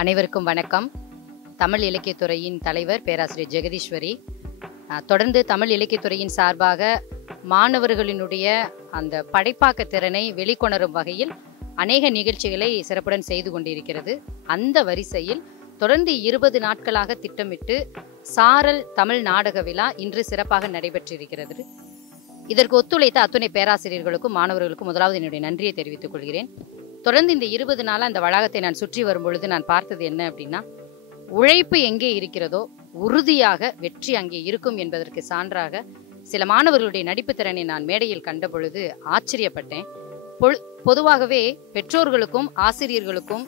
அனைவருக்கும் வணக்கம். தமிழ் இலக்கியத்துறையின் தலைவர் பேராசிரியர் ஜெகதீஸ்வரி. தொடர்ந்து தமிழ் இலக்கியத்துறையின் சார்பாக மாணவர்களினுடைய அந்த படைப்பாக்க திறனை வெளிக்கொணரும் வகையில் அநேக நிகழ்ச்சிகளை சிறப்புடன் செய்து கொண்டிருக்கிறது. அந்த வரிசையில் தொடர்ந்து 20 நாட்களாக திட்டமிட்டு சாரல் தமிழ் நாடக விழா இன்று சிறப்பாக நடைபெற்றிருக்கிறது. இதற்கு ஒத்துழைத்த அத்துணை பேராசிரியர்களுக்கும் மாணவர்களுக்கும் முதலாவது என்னுடைய நன்றியை தெரிவித்துக் கொள்கிறேன். தொடர்ந்து இந்த 20 நாளாக அந்த வளாகத்தை நான் சுற்றி வரும்பொழுது நான் பார்த்தது என்ன அப்படின்னா, உழைப்பு எங்கே இருக்கிறதோ உறுதியாக வெற்றி அங்கே இருக்கும் என்பதற்கு சான்றாக சில மாணவர்களுடைய நடிப்பு திறனை நான் மேடையில் கண்ட பொழுது ஆச்சரியப்பட்டேன். பொதுவாகவே பெற்றோர்களுக்கும் ஆசிரியர்களுக்கும்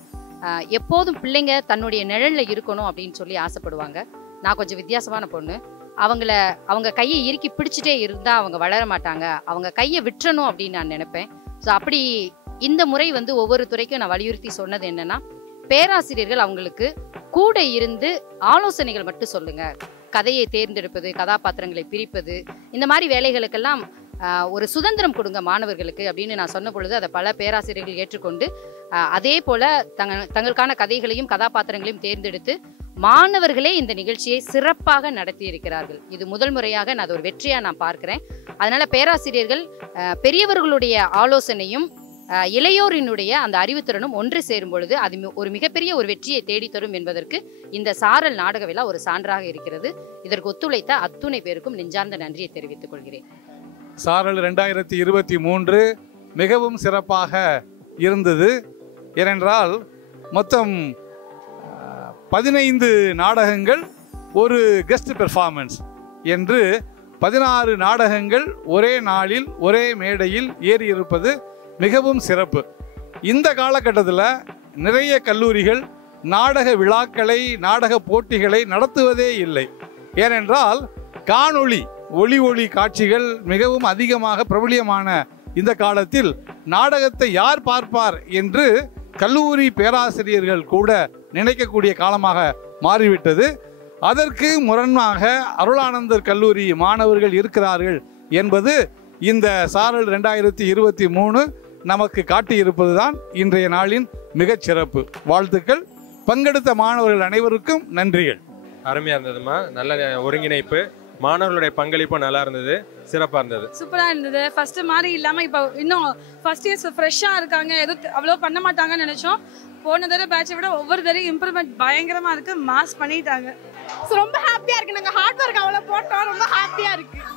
எப்போதும் பிள்ளைங்க தன்னுடைய நிழல்ல இருக்கணும் அப்படின்னு சொல்லி ஆசைப்படுவாங்க. நான் கொஞ்சம் வித்தியாசமான பொண்ணு. அவங்க கையை இறுக்கி பிடிச்சிட்டே இருந்தா அவங்க வளர மாட்டாங்க. அவங்க கையை விட்டுறணும் அப்படின்னு நான் நினைப்பேன். ஸோ அப்படி இந்த முறை ஒவ்வொரு துறைக்கும் நான் வலியுறுத்தி சொன்னது என்னன்னா, பேராசிரியர்கள் அவங்களுக்கு கூட இருந்து ஆலோசனைகள் மட்டும் சொல்லுங்க. கதையை தேர்ந்தெடுப்பது, கதாபாத்திரங்களை பிரிப்பது, இந்த மாதிரி வேலைகளுக்கெல்லாம் ஒரு சுதந்திரம் கொடுங்க மாணவர்களுக்கு அப்படின்னு நான் சொன்ன பொழுது அதை பல பேராசிரியர்கள் ஏற்றுக்கொண்டு அதே போல தங்களுக்கான கதைகளையும் கதாபாத்திரங்களையும் தேர்ந்தெடுத்து மாணவர்களே இந்த நிகழ்ச்சியை சிறப்பாக நடத்தி இருக்கிறார்கள். இது முதல் முறையாக நான் அது ஒரு வெற்றியா நான் பார்க்கிறேன். அதனால பேராசிரியர்கள் பெரியவர்களுடைய ஆலோசனையும் இளையோரினுடைய அந்த அறிவுத்திறனும் ஒன்று சேரும் பொழுது அது ஒரு மிகப்பெரிய ஒரு வெற்றியை தேடித்தரும் என்பதற்கு இந்த சாரல் நாடக விழா ஒரு சான்றாக இருக்கிறது. இதற்கு ஒத்துழைத்த அத்துணை பேருக்கும் நெஞ்சார்ந்த நன்றியை தெரிவித்துக் கொள்கிறேன். சாரல் 2023 மிகவும் சிறப்பாக இருந்தது. ஏனென்றால் மொத்தம் 15 நாடகங்கள், ஒரு கெஸ்ட் பெர்ஃபார்மன்ஸ் என்று 16 நாடகங்கள் ஒரே நாளில் ஒரே மேடையில் ஏறி இருப்பது மிகவும் சிறப்பு. இந்த காலகட்டத்தில் நிறைய கல்லூரிகள் நாடக விழாக்களை, நாடக போட்டிகளை நடத்துவதே இல்லை. ஏனென்றால் காணொளி, ஒளி காட்சிகள் மிகவும் அதிகமாக பிரபலியமான இந்த காலத்தில் நாடகத்தை யார் பார்ப்பார் என்று கல்லூரி பேராசிரியர்கள் கூட நினைக்கக்கூடிய காலமாக மாறிவிட்டது. அதற்கு முரணாக அருள் ஆனந்தர் கல்லூரி மாணவர்கள் இருக்கிறார்கள் என்பது இந்த சாரல் 2023 நமக்கு காட்டியிருப்பதுதான் இன்றைய நாளின் மிகச்சிறப்பு. வாழ்த்துக்கள். பங்கெடுத்த மாணவர்கள் அனைவருக்கும் நன்றிகள். அருமையாக இருந்ததுமா. நல்ல ஒருங்கிணைப்பு, மாணவர்களுடைய பங்களிப்பு நல்லா இருந்தது, சிறப்பாக இருந்தது, சூப்பராக இருந்தது. ஃபர்ஸ்ட் மாதிரி இல்லாமல் இப்போ இன்னும் ஃபர்ஸ்ட் இயர்ஸ் ஃப்ரெஷ்ஷாக இருக்காங்க, எதுவும் அவ்வளோ பண்ண மாட்டாங்கன்னு நினச்சோம். போன தடவை பேட்சை விட ஒவ்வொரு தடவையும் இம்ப்ரூவ்மெண்ட் பயங்கரமாக இருக்குது, மாஸ் பண்ணிட்டாங்க. ஸோ ரொம்ப ஹாப்பியாக இருக்குது. நாங்கள் ஹார்ட் ஒர்க் அவ்வளோ போட்டோம், ரொம்ப ஹாப்பியாக இருக்குது.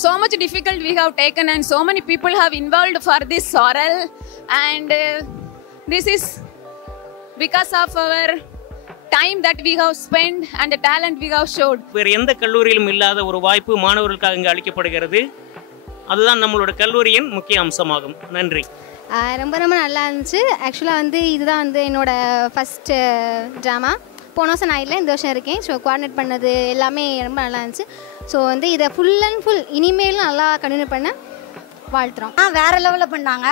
So much difficult we have taken and so many people have involved for this Saral, and this is because of our time that we have spent and the talent we have showed. வேறு எந்த கல்லூரியிலும் இல்லாத ஒரு வாய்ப்பு மாணவர்களுக்காக இங்கே அளிக்கப்படுகிறது. அதுதான் நம்மளோட கல்லூரியின் முக்கிய அம்சமாகும். நன்றி. ரொம்ப நல்லா இருந்துச்சு. ஆக்சுவலாக இதுதான் என்னோட ஃபஸ்ட்டு ட்ராமா. போன வருஷம் நான் இல்லை, இந்த வருஷம் இருக்கேன். ஸோ கோஆர்டினேட் பண்ணது எல்லாமே ரொம்ப நல்லா இருந்துச்சு. ஸோ இதை ஃபுல் அண்ட் ஃபுல் இனிமேலும் நல்லா கண்டினியூ பண்ண வாழ்த்துறோம். வேறு லெவலில் பண்ணாங்க.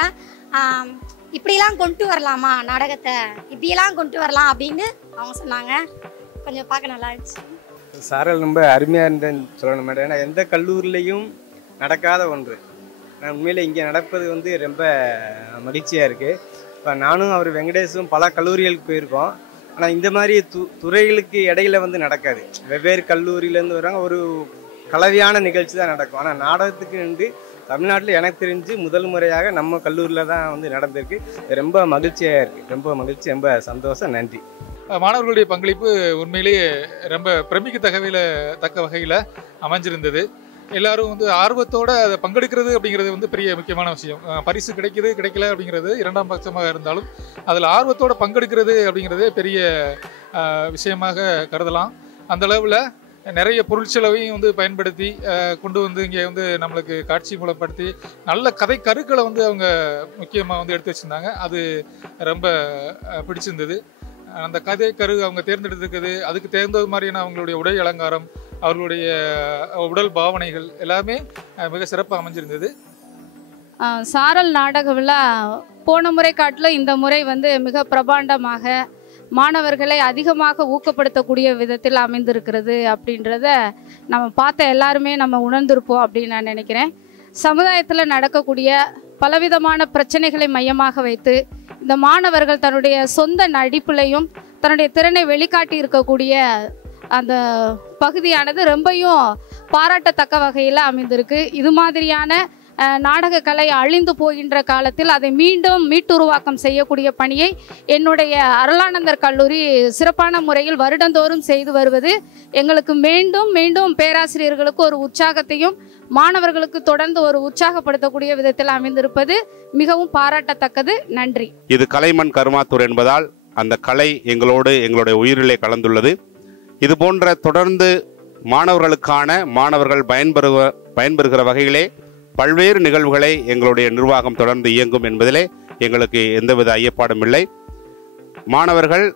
இப்படிலாம் கொண்டு வரலாமா நாடகத்தை, இப்படியெல்லாம் கொண்டு வரலாம் அப்படின்னு அவங்க சொன்னாங்க. கொஞ்சம் பார்க்க நல்லா இருந்துச்சு. சாரல் ரொம்ப அருமையாக இருந்தேன்னு சொல்லணும் மேடம். ஏன்னா எந்த கல்லூரிலையும் நடக்காத ஒன்று நான் உண்மையில் இங்கே நடப்பது ரொம்ப மகிழ்ச்சியாக இருக்குது. இப்போ நானும் அவர் வெங்கடேஷும் பல கல்லூரிகளுக்கு போயிருக்கோம். ஆனால் இந்த மாதிரி துறைகளுக்கு இடையில நடக்காது. வெவ்வேறு கல்லூரியிலேருந்து வராங்க, ஒரு கலவையான நிகழ்ச்சி தான் நடக்கும். ஆனால் நாடகத்துக்கு தமிழ்நாட்டில் எனக்கு தெரிஞ்சு முதல் முறையாக நம்ம கல்லூரியில் தான் நடந்திருக்கு. ரொம்ப மகிழ்ச்சியாக இருக்குது. ரொம்ப மகிழ்ச்சி, ரொம்ப சந்தோஷம். நன்றி. மாணவர்களுடைய பங்களிப்பு உண்மையிலேயே ரொம்ப பிரமிக்கத்தக்க வகையில் அமைஞ்சிருந்தது. எல்லாரும் ஆர்வத்தோடு அதை பங்கெடுக்கிறது அப்படிங்கிறது பெரிய முக்கியமான விஷயம். பரிசு கிடைக்கல அப்படிங்கிறது இரண்டாம் பட்சமாக இருந்தாலும் அதில் ஆர்வத்தோடு பங்கெடுக்கிறது அப்படிங்கிறதே பெரிய விஷயமாக கருதலாம். அந்த அளவில் நிறைய பொருட்செலவையும் பயன்படுத்தி கொண்டு இங்கே நம்மளுக்கு காட்சி மூலப்படுத்தி நல்ல கதை கருக்களை அவங்க முக்கியமாக எடுத்து வச்சுருந்தாங்க. அது ரொம்ப பிடிச்சிருந்தது. அந்த கதை கரு அவங்க தேர்ந்தெடுத்துக்கிறது, அதுக்கு தேர்ந்தது மாதிரியான அவங்களுடைய உடை அலங்காரம், அவர்களுடைய உடல் பாவனைகள் எல்லாமே மிக சிறப்பாக அமைஞ்சிருந்தது. சாரல் நாடக விழா போன முறை காட்டிலும் இந்த முறை மிக பிரபாண்டமாக மாணவர்களை அதிகமாக ஊக்கப்படுத்தக்கூடிய விதத்தில் அமைந்திருக்கிறது அப்படின்றத நம்ம பார்த்த எல்லாருமே நம்ம உணர்ந்திருப்போம் அப்படின்னு நான் நினைக்கிறேன். சமுதாயத்தில் நடக்கக்கூடிய பலவிதமான பிரச்சனைகளை மையமாக வைத்து இந்த மாணவர்கள் தன்னுடைய சொந்த நடிப்புலையும் தன்னுடைய திறனை வெளிக்காட்டி இருக்கக்கூடிய அந்த பகுதியானது ரொம்பையும் பாராட்டத்தக்க வகையில் அமைந்திருக்கு. இது மாதிரியான நாடக கலை அழிந்து போகின்ற காலத்தில் அதை மீண்டும் மீட்டுருவாக்கம் செய்யக்கூடிய பணியை என்னுடைய அருளானந்தர் கல்லூரி சிறப்பான முறையில் வருடந்தோறும் செய்து வருவது எங்களுக்கு மீண்டும் மீண்டும் பேராசிரியர்களுக்கு ஒரு உற்சாகத்தையும் மாணவர்களுக்கு தொடர்ந்து ஒரு உற்சாகப்படுத்தக்கூடிய விதத்தில் அமைந்திருப்பது மிகவும் பாராட்டத்தக்கது. நன்றி. இது கலைமண் கருமாத்தூர் என்பதால் அந்த கலை எங்களுடைய உயிரிலே கலந்துள்ளது. இது போன்ற தொடர்ந்து மாணவர்கள் பயன்பெறுகிற வகையிலே பல்வேறு நிகழ்வுகளை எங்களுடைய நிர்வாகம் தொடர்ந்து இயங்கும் என்பதிலே எங்களுக்கு எந்தவித ஐயப்பாடும் இல்லை. மாணவர்கள்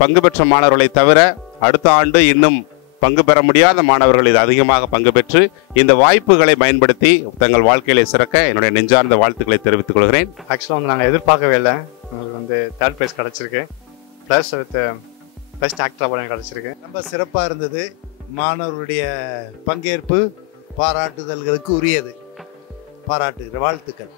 பங்கு பெற்ற மாணவர்களை தவிர அடுத்த ஆண்டு இன்னும் பங்கு பெற முடியாத மாணவர்கள் இது அதிகமாக பங்கு பெற்று இந்த வாய்ப்புகளை பயன்படுத்தி தங்கள் வாழ்க்கையிலே சிறக்க என்னுடைய நெஞ்சார்ந்த வாழ்த்துக்களை தெரிவித்துக் கொள்கிறேன். ஆக்சுவலாக நாங்கள் எதிர்பார்க்கவே இல்லை. உங்களுக்கு 3rd ப்ரைஸ் கிடச்சிருக்கு. Plus with best actor award கிடச்சிருக்கு. ரொம்ப சிறப்பாக இருந்தது. மாணவர்களுடைய பங்கேற்பு பாராட்டுதல்களுக்கு உரியது. பாராட்டுகிற வாழ்த்துக்கள்.